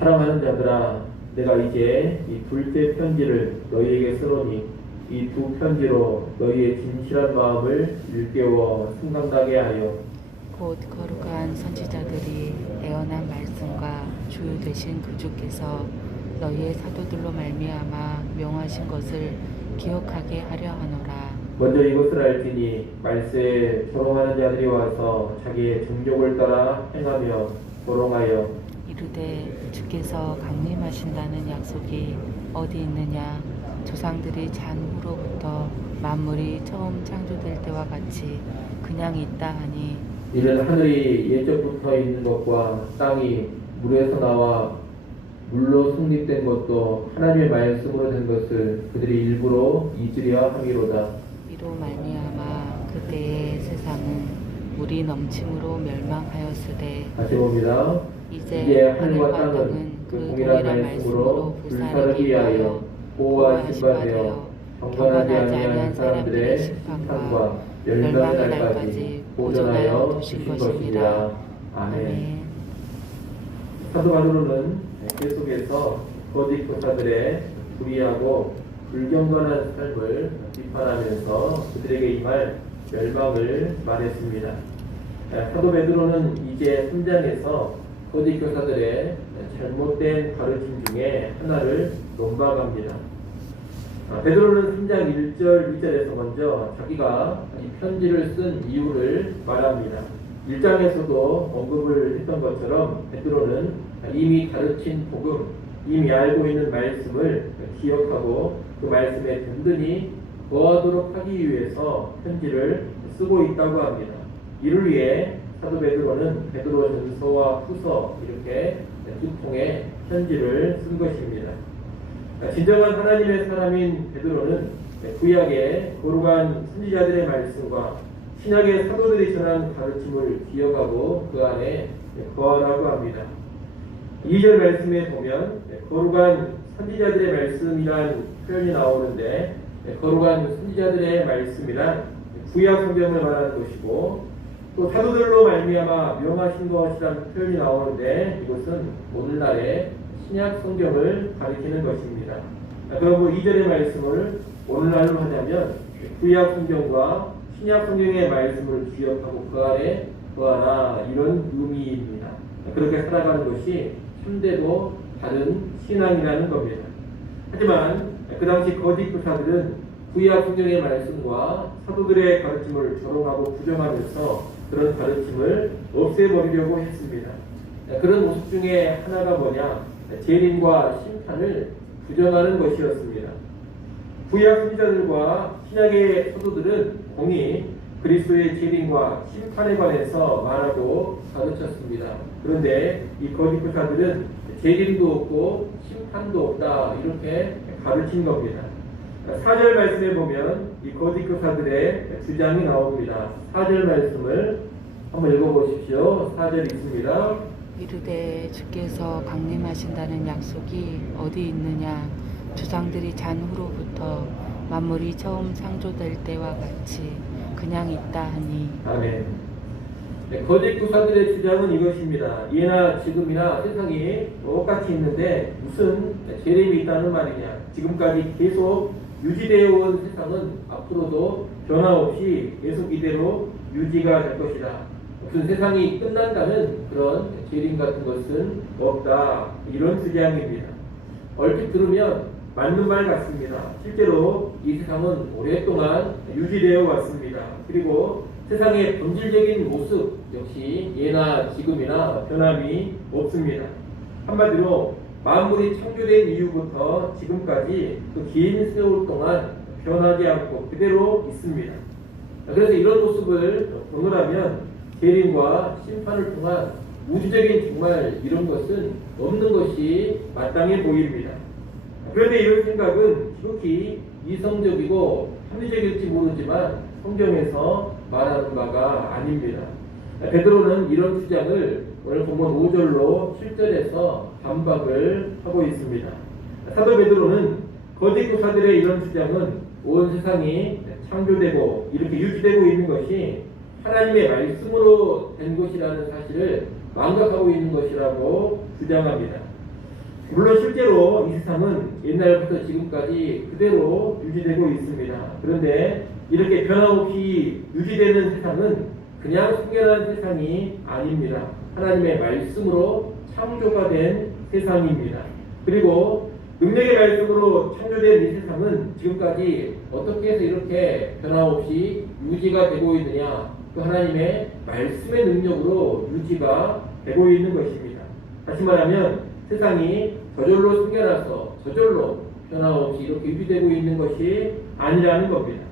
사랑하는 자들아, 내가 이제 이 둘째 편지를 너희에게 쓰노니 이 두 편지로 너희의 진실한 마음을 일깨워 생각나게 하여 곧 거룩한 선지자들이 애언한 말씀과 주 되신 그주께서 너희의 사도들로 말미암아 명하신 것을 기억하게 하려 하노라. 먼저 이것을 알지니 말세에 조롱하는 자들이 와서 자기의 정욕을 따라 행하며 조롱하여 이르되 주께서 강림하신다는 약속이 어디 있느냐. 조상들이 잔 후로부터 만물이 처음 창조될 때와 같이 그냥 있다 하니 이는 하늘이 예적부터 있는 것과 땅이 물에서 나와 물로 성립된 것도 하나님의 말씀으로 된 것을 그들이 일부러 잊으려 함이로다. 이로 말미암아 그때의 세상은 물이 넘침으로 멸망하였으되 다시 봅니다. 이제 하늘과 땅은 그 동일한 말씀으로 불사르기 위하여 보호하신 바 되어 경건하지 아니한 사람들의 심판과 멸망의 날까지 보존하여 두신 것입니다. 아멘. 사도 바울은 계속해서 거짓 교사들의 불의하고 불경건한 삶을 비판하면서 그들에게 임할 멸망을 말했습니다. 사도 베드로는 이제 3장에서 거짓 교사들의 잘못된 가르침 중에 하나를 논박합니다. 베드로는 3장 1절, 2절에서 먼저 자기가 이 편지를 쓴 이유를 말합니다. 1장에서도 언급을 했던 것처럼 베드로는 이미 가르친 복음, 이미 알고 있는 말씀을 기억하고 그 말씀에 든든히 거하도록 하기 위해서 편지를 쓰고 있다고 합니다. 이를 위해 사도 베드로는 베드로전서와 후서 이렇게 두 통의 편지를 쓴 것입니다. 진정한 하나님의 사람인 베드로는 구약의 거룩한 선지자들의 말씀과 신약의 사도들이 전한 가르침을 기억하고 그 안에 거하라고 합니다. 2절 말씀에 보면 거룩한 선지자들의 말씀이란 표현이 나오는데 거룩한 선지자들의 말씀이란 구약 성경을 말하는 것이고 또 사도들로 말미암아 명하신 것이라는 표현이 나오는데 이것은 오늘날의 신약 성경을 가리키는 것입니다. 그러므로 2절의 말씀을 오늘날로 하자면 구약 성경과 신약 성경의 말씀을 기억하고 그 안에 거하라 이런 의미입니다. 그렇게 살아가는 것이 현대도 다른 신앙이라는 겁니다. 하지만 그 당시 거짓 교사들은 구약 성경의 말씀과 사도들의 가르침을 조롱하고 부정하면서 그런 가르침을 없애버리려고 했습니다. 그런 모습 중에 하나가 뭐냐? 재림과 심판을 부정하는 것이었습니다. 구약 선지자들과 신약의 사도들은 공히 그리스도의 재림과 심판에 관해서 말하고 가르쳤습니다. 그런데 이 거짓 교사들은 재림도 없고 심판도 없다 이렇게 가르친 겁니다. 4절 말씀에 보면 이 거짓 교사들의 주장이 나옵니다. 4절 말씀을 한번 읽어보십시오. 4절 있습니다. 이르되 주께서 강림하신다는 약속이 어디 있느냐. 조상들이 잔 후로부터 만물이 처음 창조될 때와 같이 그냥 있다 하니 아멘. 거짓 교사들의 주장은 이것입니다. 예나 지금이나 세상이 똑같이 있는데 무슨 재림이 있다는 말이냐. 지금까지 계속 유지되어 온 세상은 앞으로도 변화없이 계속 이대로 유지가 될 것이다. 무슨 세상이 끝난다는 그런 재림 같은 것은 없다. 이런 주장입니다. 얼핏 들으면 맞는 말 같습니다. 실제로 이 세상은 오랫동안 유지되어 왔습니다. 그리고 세상의 본질적인 모습 역시 예나 지금이나 변함이 없습니다. 한마디로 만물이 창조된 이후부터 지금까지 그 긴 세월 동안 변하지 않고 그대로 있습니다. 그래서 이런 모습을 보느라면 재림과 심판을 통한 우주적인 정말 이런 것은 없는 것이 마땅해 보입니다. 그런데 이런 생각은 지극히 이성적이고 합리적일지 모르지만 성경에서 말하는 바가 아닙니다. 베드로는 이런 주장을 오늘 본문 5절로 7절에서 반박을 하고 있습니다. 사도 베드로는 거짓 교사들의 이런 주장은 온 세상이 창조되고 이렇게 유지되고 있는 것이 하나님의 말씀으로 된 것이라는 사실을 망각하고 있는 것이라고 주장합니다. 물론 실제로 이 세상은 옛날부터 지금까지 그대로 유지되고 있습니다. 그런데 이렇게 변함없이 유지되는 세상은 그냥 순결한 세상이 아닙니다. 하나님의 말씀으로 창조가 된 세상입니다. 그리고 능력의 말씀으로 창조된 이 세상은 지금까지 어떻게 해서 이렇게 변함없이 유지가 되고 있느냐? 그 하나님의 말씀의 능력으로 유지가 되고 있는 것입니다. 다시 말하면 세상이 저절로 숨겨놔서 저절로 변함없이 이렇게 유지되고 있는 것이 아니라는 겁니다.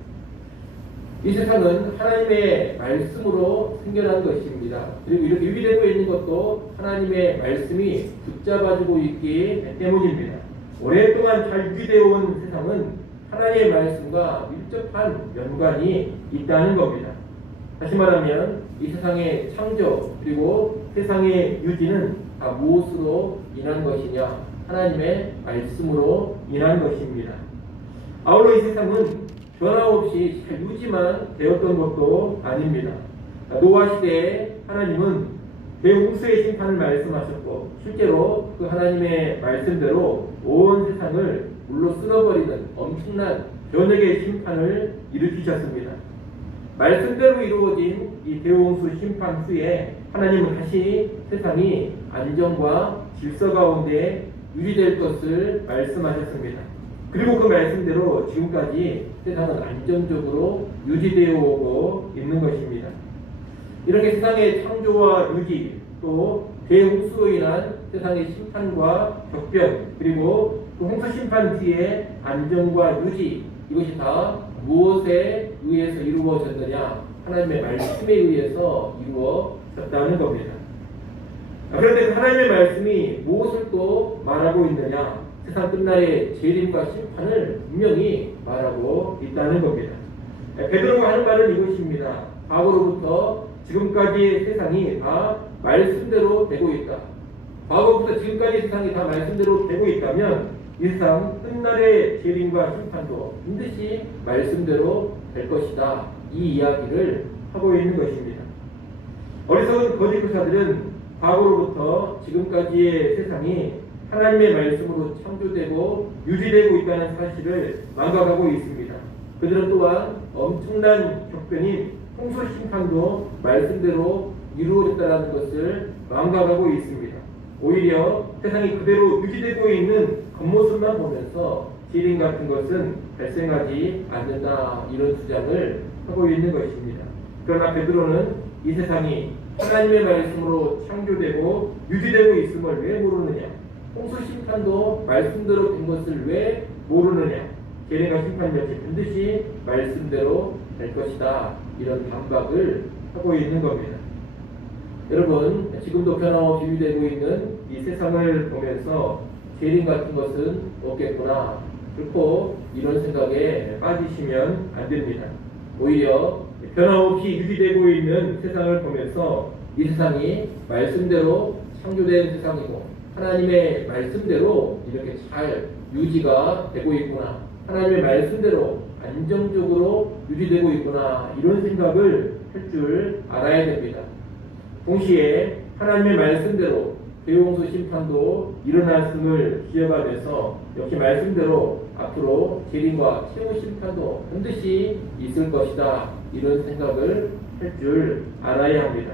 이 세상은 하나님의 말씀으로 생겨난 것입니다. 그리고 이렇게 유지되고 있는 것도 하나님의 말씀이 붙잡아주고 있기 때문입니다. 오랫동안 잘 유지되어 온 세상은 하나님의 말씀과 밀접한 연관이 있다는 겁니다. 다시 말하면 이 세상의 창조 그리고 세상의 유지는 다 무엇으로 인한 것이냐? 하나님의 말씀으로 인한 것입니다. 아울러 이 세상은 변함없이 잘 유지만 되었던 것도 아닙니다. 노아 시대에 하나님은 대홍수의 심판을 말씀하셨고 실제로 그 하나님의 말씀대로 온 세상을 물로 쓸어버리는 엄청난 변혁의 심판을 일으키셨습니다. 말씀대로 이루어진 이 대홍수 심판 후에 하나님은 다시 세상이 안정과 질서 가운데 유지될 것을 말씀하셨습니다. 그리고 그 말씀대로 지금까지 세상은 안정적으로 유지되어 오고 있는 것입니다. 이렇게 세상의 창조와 유지 또 대홍수로 인한 세상의 심판과 격변 그리고 그 홍수 심판 뒤에 안정과 유지 이것이 다 무엇에 의해서 이루어졌느냐? 하나님의 말씀에 의해서 이루어졌다는 겁니다. 그런데 하나님의 말씀이 무엇을 또 말하고 있느냐? 세상 끝날의 재림과 심판을 분명히 말하고 있다는 겁니다. 베드로가 하는 말은 이것입니다. 과거로부터 지금까지의 세상이 다 말씀대로 되고 있다. 과거부터 지금까지 세상이 다 말씀대로 되고 있다면 이 세상 끝날의 재림과 심판도 반드시 말씀대로 될 것이다. 이 이야기를 하고 있는 것입니다. 어리석은 거짓 교사들은 과거로부터 지금까지의 세상이 하나님의 말씀으로 창조되고 유지되고 있다는 사실을 망각하고 있습니다. 그들은 또한 엄청난 격변인 홍수 심판도 말씀대로 이루어졌다는 것을 망각하고 있습니다. 오히려 세상이 그대로 유지되고 있는 겉모습만 보면서 재림 같은 것은 발생하지 않는다 이런 주장을 하고 있는 것입니다. 그러나 베드로는 이 세상이 하나님의 말씀으로 창조되고 유지되고 있음을 왜 모르느냐? 홍수 심판도 말씀대로 된 것을 왜 모르느냐? 재림과 심판 역시 반드시 말씀대로 될 것이다. 이런 반박을 하고 있는 겁니다. 여러분, 지금도 변함없이 유지되고 있는 이 세상을 보면서 재림 같은 것은 없겠구나. 결코 이런 생각에 빠지시면 안 됩니다. 오히려 변함없이 유지되고 있는 세상을 보면서 이 세상이 말씀대로 창조된 세상이고 하나님의 말씀대로 이렇게 잘 유지가 되고 있구나. 하나님의 말씀대로 안정적으로 유지되고 있구나. 이런 생각을 할 줄 알아야 됩니다. 동시에 하나님의 말씀대로 대홍수 심판도 일어났음을 기억하면서 역시 말씀대로 앞으로 재림과 최후 심판도 반드시 있을 것이다. 이런 생각을 할 줄 알아야 합니다.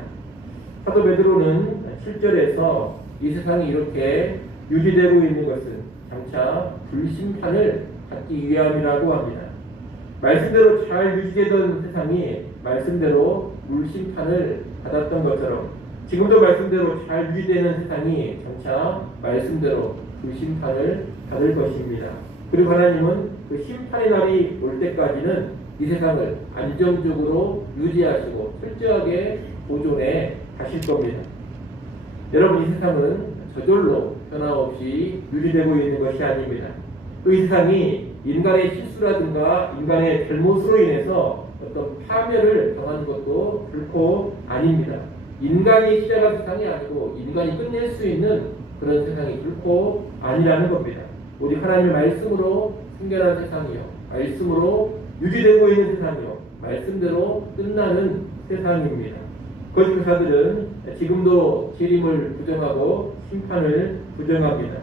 사도 베드로는 7절에서 이 세상이 이렇게 유지되고 있는 것은 장차 불심판을 받기 위함이라고 합니다. 말씀대로 잘 유지되던 세상이 말씀대로 불심판을 받았던 것처럼 지금도 말씀대로 잘 유지되는 세상이 장차 말씀대로 불심판을 받을 것입니다. 그리고 하나님은 그 심판의 날이 올 때까지는 이 세상을 안정적으로 유지하시고 철저하게 보존해 가실 겁니다. 여러분, 이 세상은 저절로 변함없이 유지되고 있는 것이 아닙니다. 또 이 세상이 인간의 실수라든가 인간의 잘못으로 인해서 어떤 파멸을 당하는 것도 결코 아닙니다. 인간이 시작한 세상이 아니고 인간이 끝낼 수 있는 그런 세상이 결코 아니라는 겁니다. 우리 하나님의 말씀으로 생겨난 세상이요, 말씀으로 유지되고 있는 세상이요, 말씀대로 끝나는 세상입니다. 거짓 교사들은 지금도 재림을 부정하고 심판을 부정합니다.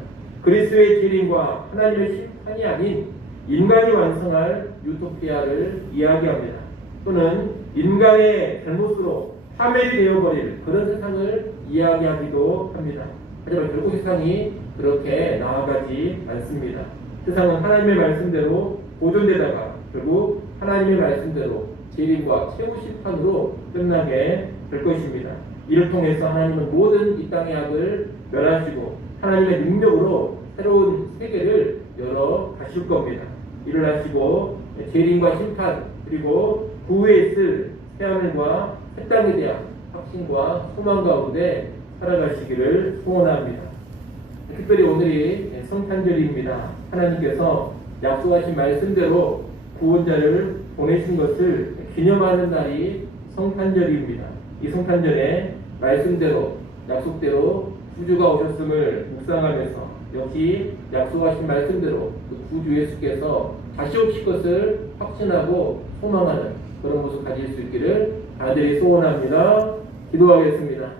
그리스도의 재림과 하나님의 심판이 아닌 인간이 완성할 유토피아를 이야기합니다. 또는 인간의 잘못으로 파멸이 되어버릴 그런 세상을 이야기하기도 합니다. 하지만 결국 세상이 그렇게 나아가지 않습니다. 세상은 하나님의 말씀대로 보존되다가 결국 하나님의 말씀대로 재림과 최후 심판으로 끝나게 될 것입니다. 이를 통해서 하나님은 모든 이 땅의 악을 멸하시고 하나님의 능력으로 새로운 세계를 열어 가실 겁니다. 이를 하시고 재림과 심판 그리고 후에 있을 새하늘과 새 땅에 대한 확신과 소망 가운데 살아가시기를 소원합니다. 특별히 오늘이 성탄절입니다. 하나님께서 약속하신 말씀대로 구원자를 보내신 것을 기념하는 날이 성탄절입니다. 이 성탄절에 말씀대로 약속대로 구주가 오셨음을 묵상하면서 역시 약속하신 말씀대로 그 구주 예수께서 다시 오실 것을 확신하고 소망하는 그런 모습 가질 수 있기를 간절히 소원합니다. 기도하겠습니다.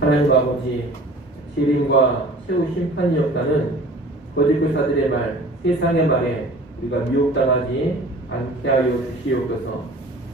하나님 아버지, 재림과 최후 심판이 없다는 거짓교사들의 말, 세상의 말에 우리가 미혹당하지 않게 하여 주시옵소서.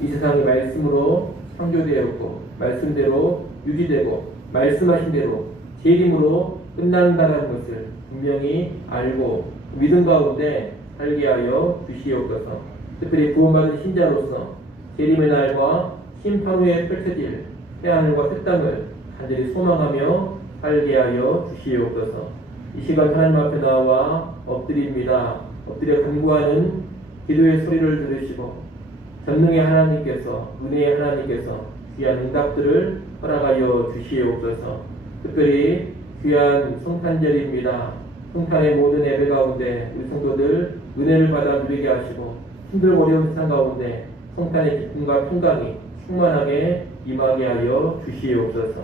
이 세상이 말씀으로 창조되었고 말씀대로 유지되고 말씀하신 대로 재림으로 끝난다는 것을 분명히 알고 믿음 가운데 살게 하여 주시옵소서. 특별히 구원받은 신자로서 재림의 날과 심판 후에 펼쳐질 새하늘과 새 땅을 간절히 소망하며 살게 하여 주시옵소서. 이 시간 하나님 앞에 나와 엎드립니다. 엎드려 간구하는 기도의 소리를 들으시고 전능의 하나님께서 은혜의 하나님께서 귀한 응답들을 허락하여 주시옵소서. 특별히 귀한 성탄절입니다. 성탄의 모든 예배 가운데 우리 성도들 은혜를 받아 누리게 하시고 힘들고 어려운 세상 가운데 성탄의 기쁨과 평강이 충만하게 임하게 하여 주시옵소서.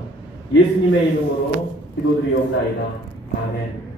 예수님의 이름으로 기도드리옵나이다. 아멘.